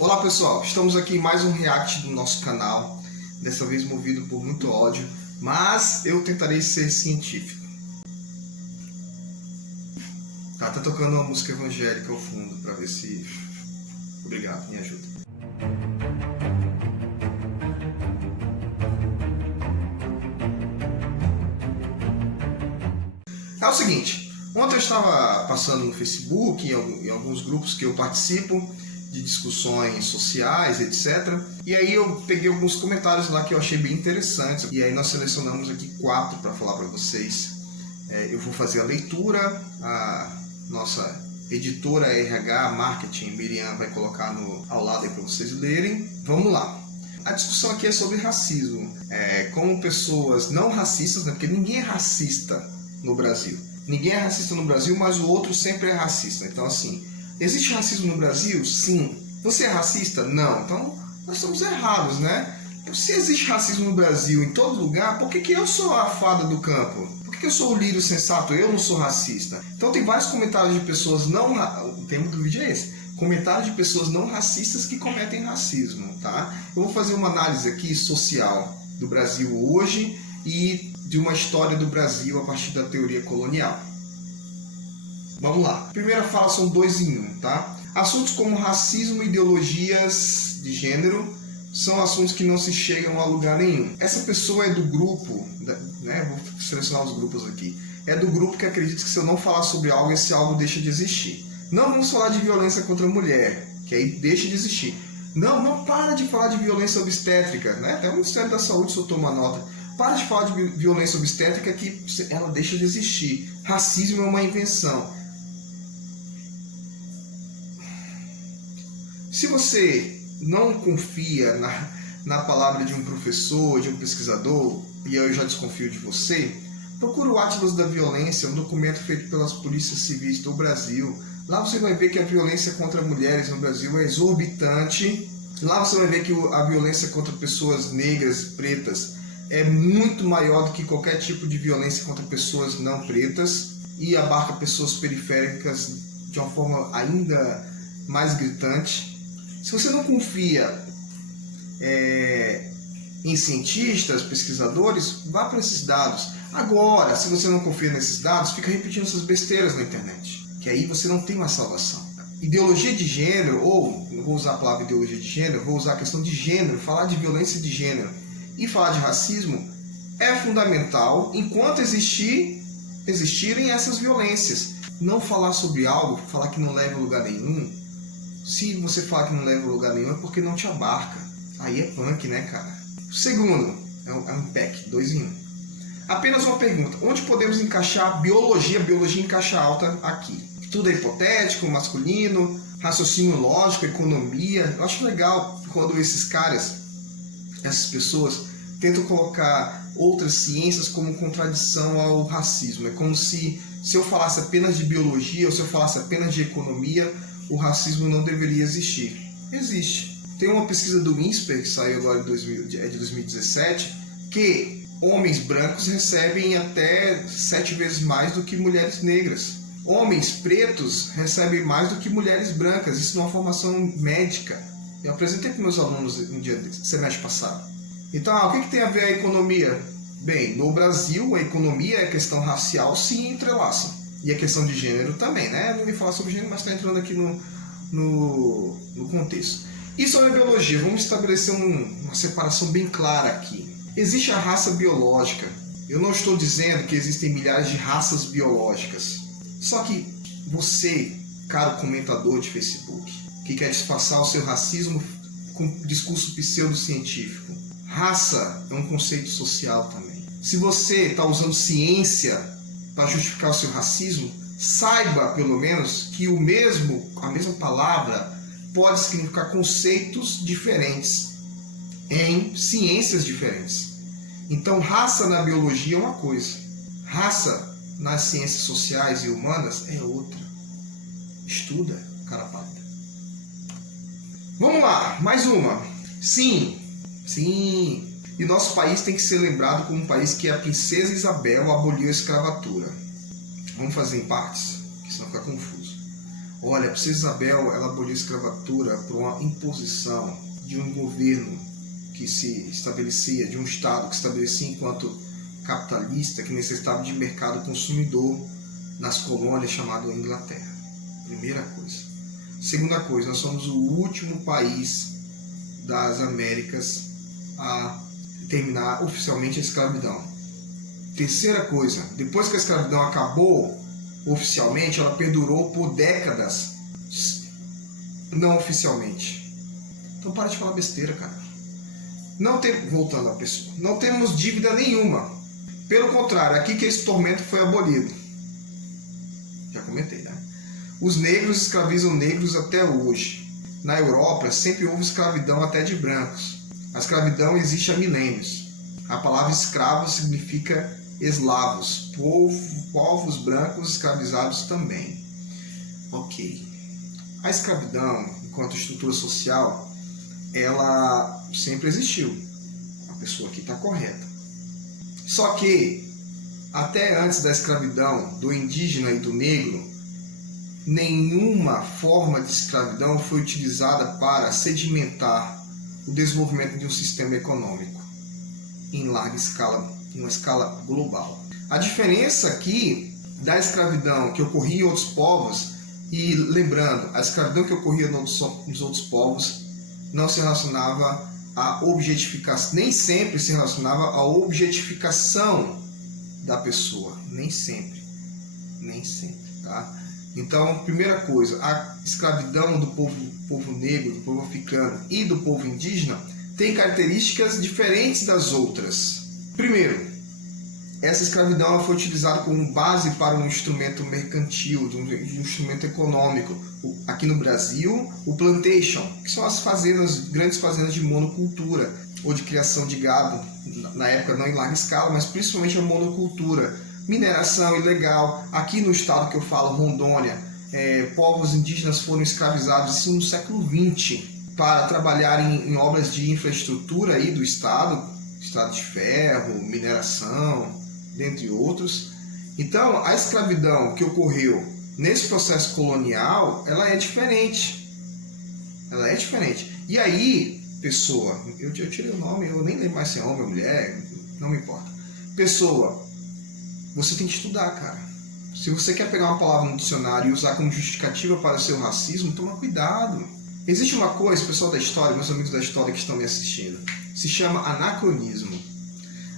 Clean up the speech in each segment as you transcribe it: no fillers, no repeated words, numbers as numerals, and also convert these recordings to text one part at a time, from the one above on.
Olá pessoal, estamos aqui em mais um react do nosso canal, dessa vez movido por muito ódio, mas eu tentarei ser científico. Tá tocando uma música evangélica ao fundo, pra ver se... Obrigado, me ajuda. É o seguinte, ontem eu estava passando no Facebook, em alguns grupos que eu participo, de discussões sociais, etc. E aí eu peguei alguns comentários lá que eu achei bem interessantes. E aí nós selecionamos aqui 4 para falar para vocês. Eu vou fazer a leitura, a nossa editora RH Marketing, Miriam, vai colocar ao lado aí para vocês lerem. Vamos lá. A discussão aqui é sobre racismo. Como pessoas não racistas, né? Porque ninguém é racista no Brasil. Ninguém é racista no Brasil, mas o outro sempre é racista. Então assim... Existe racismo no Brasil? Sim. Você é racista? Não. Então, nós estamos errados, né? Se existe racismo no Brasil, em todo lugar, por que eu sou a fada do campo? Por que eu sou o lírio sensato? Eu não sou racista. Então, tem vários comentários de pessoas não... O tema do vídeo é esse. Comentários de pessoas não racistas que cometem racismo, tá? Eu vou fazer uma análise aqui social do Brasil hoje e de uma história do Brasil a partir da teoria colonial. Vamos lá. A primeira fala são 2 em 1, tá? Assuntos como racismo e ideologias de gênero são assuntos que não se chegam a lugar nenhum. Essa pessoa é do grupo, né? Vou selecionar os grupos aqui. É do grupo que acredita que se eu não falar sobre algo, esse algo deixa de existir. Não vamos falar de violência contra a mulher, que aí deixa de existir. Não para de falar de violência obstétrica, né? Até o Ministério da Saúde soltou uma nota. Para de falar de violência obstétrica que ela deixa de existir. Racismo é uma invenção. Se você não confia na palavra de um professor, de um pesquisador, e eu já desconfio de você, procura o Atlas da Violência, um documento feito pelas polícias civis do Brasil. Lá você vai ver que a violência contra mulheres no Brasil é exorbitante. Lá você vai ver que a violência contra pessoas negras, pretas, é muito maior do que qualquer tipo de violência contra pessoas não pretas e abarca pessoas periféricas de uma forma ainda mais gritante. Se você não confia em cientistas, pesquisadores, vá para esses dados. Agora, se você não confia nesses dados, fica repetindo essas besteiras na internet, que aí você não tem mais salvação. Ideologia de gênero, ou, não vou usar a palavra ideologia de gênero, vou usar a questão de gênero, falar de violência de gênero e falar de racismo é fundamental enquanto existirem essas violências. Não falar sobre algo, falar que não leva a lugar nenhum. Se você falar que não leva a lugar nenhum é porque não te abarca. Aí é punk, né, cara? Segundo, é um pack, 2 em 1. Apenas uma pergunta. Onde podemos encaixar biologia? Biologia em caixa alta aqui. Tudo é hipotético, masculino, raciocínio lógico, economia. Eu acho legal quando esses caras, essas pessoas, tentam colocar outras ciências como contradição ao racismo. É como se eu falasse apenas de biologia ou se eu falasse apenas de economia, o racismo não deveria existir. Existe. Tem uma pesquisa do INSPER, que saiu agora de 2017, que homens brancos recebem até 7 vezes mais do que mulheres negras. Homens pretos recebem mais do que mulheres brancas. Isso numa formação médica. Eu apresentei para meus alunos no semestre passado. Então, o que tem a ver a economia? Bem, no Brasil, a economia e a questão racial se entrelaçam. E a questão de gênero também, né? Eu não ia falar sobre gênero, mas está entrando aqui no contexto. E sobre a biologia, vamos estabelecer uma separação bem clara aqui. Existe a raça biológica. Eu não estou dizendo que existem milhares de raças biológicas. Só que você, caro comentador de Facebook, que quer disfarçar o seu racismo com discurso pseudocientífico, raça é um conceito social também. Se você está usando ciência para justificar o seu racismo, saiba, pelo menos, que a mesma palavra pode significar conceitos diferentes em ciências diferentes. Então, raça na biologia é uma coisa, raça nas ciências sociais e humanas é outra. Estuda, cara pálida. Vamos lá, mais uma. Sim. E nosso país tem que ser lembrado como um país que a princesa Isabel aboliu a escravatura. Vamos fazer em partes, que senão fica confuso. Olha, a princesa Isabel, ela aboliu a escravatura por uma imposição de um governo que se estabelecia, de um Estado que se estabelecia enquanto capitalista, que necessitava de mercado consumidor nas colônias chamado Inglaterra. Primeira coisa. Segunda coisa, nós somos o último país das Américas a terminar oficialmente a escravidão. Terceira coisa, depois que a escravidão acabou oficialmente, ela perdurou por décadas não oficialmente. Então para de falar besteira, cara. Voltando à pessoa, não temos dívida nenhuma. Pelo contrário, aqui que esse tormento foi abolido. Já comentei, né? Os negros escravizam negros até hoje. Na Europa sempre houve escravidão até de brancos. A escravidão existe há milênios. A palavra escravo significa eslavos, povos brancos escravizados também. Ok. A escravidão, enquanto estrutura social, ela sempre existiu. A pessoa aqui está correta. Só que, até antes da escravidão do indígena e do negro, nenhuma forma de escravidão foi utilizada para sedimentar o desenvolvimento de um sistema econômico em larga escala, em uma escala global. A diferença aqui da escravidão que ocorria em outros povos, e lembrando, a escravidão que ocorria nos outros povos não se relacionava à objetificação, nem sempre se relacionava à objetificação da pessoa, nem sempre, tá? Então, primeira coisa, a escravidão do povo negro, do povo africano e do povo indígena tem características diferentes das outras. Primeiro, essa escravidão ela foi utilizada como base para um instrumento mercantil, de um instrumento econômico. Aqui no Brasil, o plantation, que são as fazendas, grandes fazendas de monocultura, ou de criação de gado, na época não em larga escala, mas principalmente a monocultura. Mineração ilegal. Aqui no estado que eu falo, Rondônia, povos indígenas foram escravizados no século XX para trabalhar em obras de infraestrutura aí do estado de ferro, mineração, dentre outros. Então, a escravidão que ocorreu nesse processo colonial, ela é diferente. Ela é diferente. E aí, pessoa, eu tirei o nome, eu nem lembro mais se é homem ou mulher, não me importa. Pessoa, você tem que estudar, cara. Se você quer pegar uma palavra no dicionário e usar como justificativa para o seu racismo, toma cuidado. Existe uma coisa, pessoal da história, meus amigos da história que estão me assistindo, se chama anacronismo.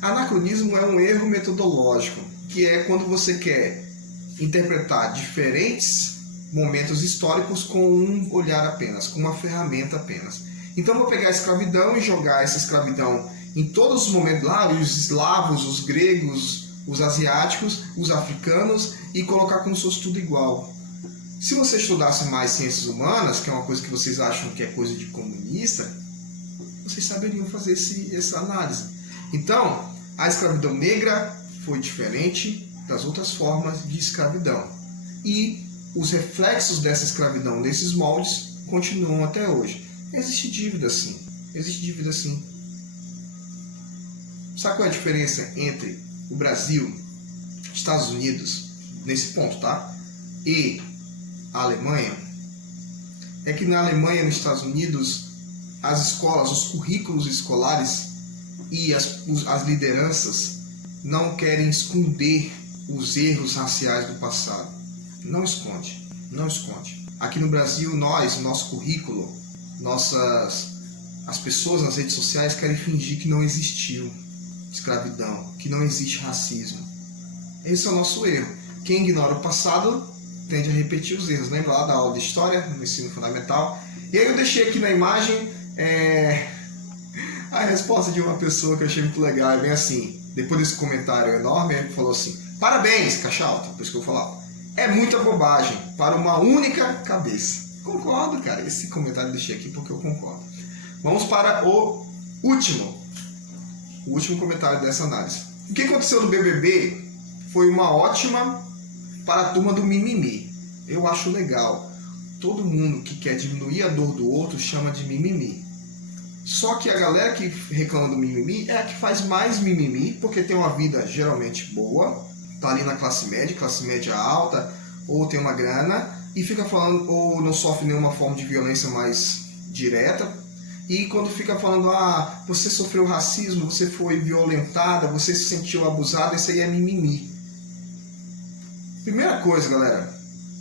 Anacronismo é um erro metodológico, que é quando você quer interpretar diferentes momentos históricos com um olhar apenas, com uma ferramenta apenas. Então eu vou pegar a escravidão e jogar essa escravidão em todos os momentos lá, os eslavos, os gregos, os asiáticos, os africanos, e colocar como se fosse tudo igual. Se você estudasse mais ciências humanas, que é uma coisa que vocês acham que é coisa de comunista, vocês saberiam fazer essa análise. Então, a escravidão negra foi diferente das outras formas de escravidão. E os reflexos dessa escravidão, desses moldes, continuam até hoje. Existe dívida sim. Existe dívida sim. Sabe qual é a diferença entre o Brasil, Estados Unidos, nesse ponto, tá? E a Alemanha? É que na Alemanha e nos Estados Unidos, as escolas, os currículos escolares e as lideranças não querem esconder os erros raciais do passado. Não esconde, não esconde. Aqui no Brasil, o nosso currículo, as pessoas nas redes sociais querem fingir que não existiu escravidão, que não existe racismo. Esse é o nosso erro. Quem ignora o passado tende a repetir os erros. Lembra lá da aula de História, no ensino fundamental? E aí eu deixei aqui na imagem a resposta de uma pessoa que eu achei muito legal. É bem assim, depois desse comentário enorme, ele falou assim: parabéns, caixa alta, por isso que eu falava. É muita bobagem para uma única cabeça. Concordo, cara. Esse comentário eu deixei aqui porque eu concordo. Vamos para o último comentário dessa análise. O que aconteceu no BBB foi uma ótima para a turma do mimimi. Eu acho legal. Todo mundo que quer diminuir a dor do outro chama de mimimi. Só que a galera que reclama do mimimi é a que faz mais mimimi, porque tem uma vida geralmente boa, tá ali na classe média alta, ou tem uma grana, e fica falando, ou não sofre nenhuma forma de violência mais direta, e quando fica falando, você sofreu racismo, você foi violentada, você se sentiu abusada, isso aí é mimimi. Primeira coisa, galera,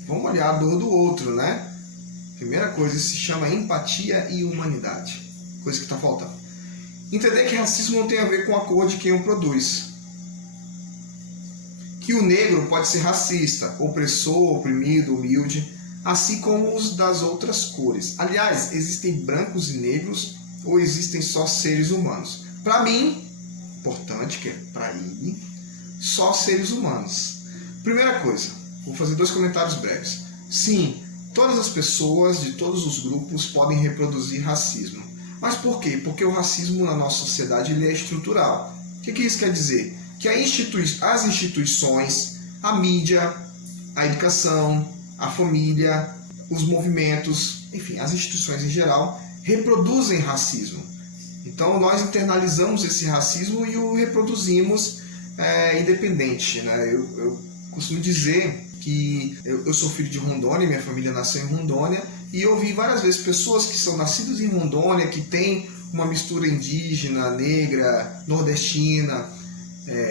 vamos olhar a dor do outro, né? Primeira coisa, isso se chama empatia e humanidade. Coisa que está faltando. Entender que racismo não tem a ver com a cor de quem o produz. Que o negro pode ser racista, opressor, oprimido, humilde, assim como os das outras cores. Aliás, existem brancos e negros ou existem só seres humanos? Para mim, importante que é para ele, só seres humanos. Primeira coisa, vou fazer 2 comentários breves. Sim, todas as pessoas de todos os grupos podem reproduzir racismo. Mas por quê? Porque o racismo na nossa sociedade ele é estrutural. O que isso quer dizer? Que as instituições, a mídia, a educação, a família, os movimentos, enfim, as instituições em geral, reproduzem racismo. Então nós internalizamos esse racismo e o reproduzimos independente, né? Eu costumo dizer que eu sou filho de Rondônia, minha família nasceu em Rondônia, e eu ouvi várias vezes pessoas que são nascidas em Rondônia, que têm uma mistura indígena, negra, nordestina,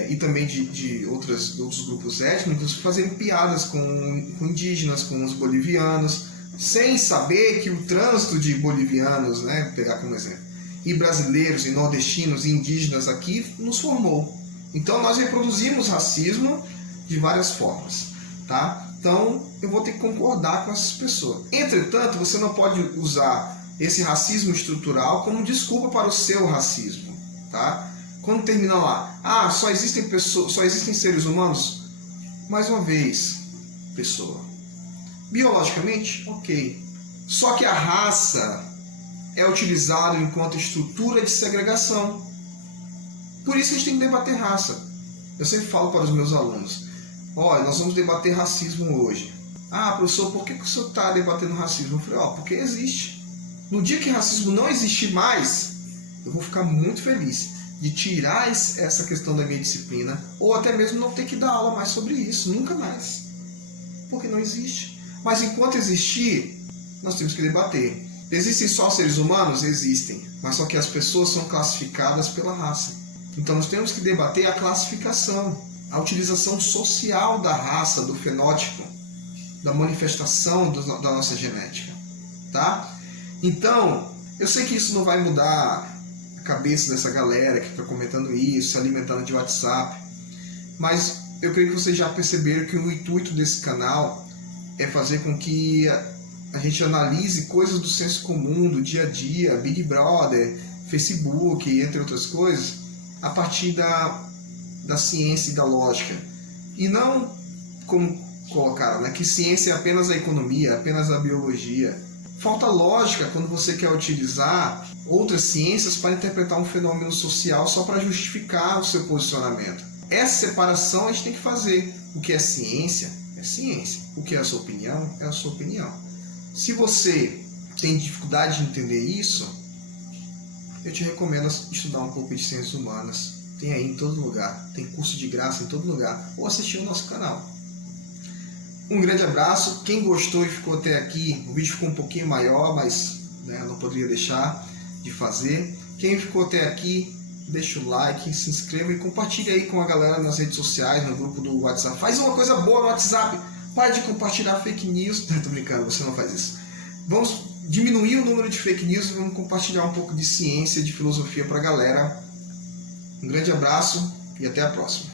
e também de outros grupos étnicos, fazendo piadas com indígenas, com os bolivianos, sem saber que o trânsito de bolivianos, né, vou pegar como exemplo, e brasileiros, e nordestinos, e indígenas aqui, nos formou. Então nós reproduzimos racismo de várias formas, tá? Então eu vou ter que concordar com essas pessoas. Entretanto, você não pode usar esse racismo estrutural como desculpa para o seu racismo, tá? Quando termina lá, só existem pessoas, só existem seres humanos? Mais uma vez, pessoa. Biologicamente, ok. Só que a raça é utilizada enquanto estrutura de segregação. Por isso que a gente tem que debater raça. Eu sempre falo para os meus alunos, olha, nós vamos debater racismo hoje. Professor, por que o senhor está debatendo racismo? Eu falei, porque existe. No dia que racismo não existir mais, eu vou ficar muito feliz de tirar essa questão da minha disciplina, ou até mesmo não ter que dar aula mais sobre isso, nunca mais. Porque não existe. Mas enquanto existir, nós temos que debater. Existem só seres humanos? Existem. Mas só que as pessoas são classificadas pela raça. Então nós temos que debater a classificação, a utilização social da raça, do fenótipo, da manifestação da nossa genética. Tá? Então, eu sei que isso não vai mudar a cabeça dessa galera que está comentando isso, se alimentando de WhatsApp, mas eu creio que vocês já perceberam que o intuito desse canal é fazer com que a gente analise coisas do senso comum, do dia a dia, Big Brother, Facebook, entre outras coisas, a partir da ciência e da lógica. E não como colocaram, né, que ciência é apenas a economia, apenas a biologia. Falta lógica quando você quer utilizar outras ciências para interpretar um fenômeno social só para justificar o seu posicionamento. Essa separação a gente tem que fazer. O que é ciência, é ciência. O que é a sua opinião, é a sua opinião. Se você tem dificuldade de entender isso, eu te recomendo estudar um pouco de ciências humanas. Tem aí em todo lugar. Tem curso de graça em todo lugar. Ou assistir o nosso canal. Um grande abraço. Quem gostou e ficou até aqui, o vídeo ficou um pouquinho maior, mas eu não poderia deixar de fazer. Quem ficou até aqui, deixa o like, se inscreva e compartilhe aí com a galera nas redes sociais, no grupo do WhatsApp. Faz uma coisa boa no WhatsApp. Pare de compartilhar fake news. Não, tô brincando, você não faz isso. Vamos diminuir o número de fake news e vamos compartilhar um pouco de ciência, de filosofia para a galera. Um grande abraço e até a próxima.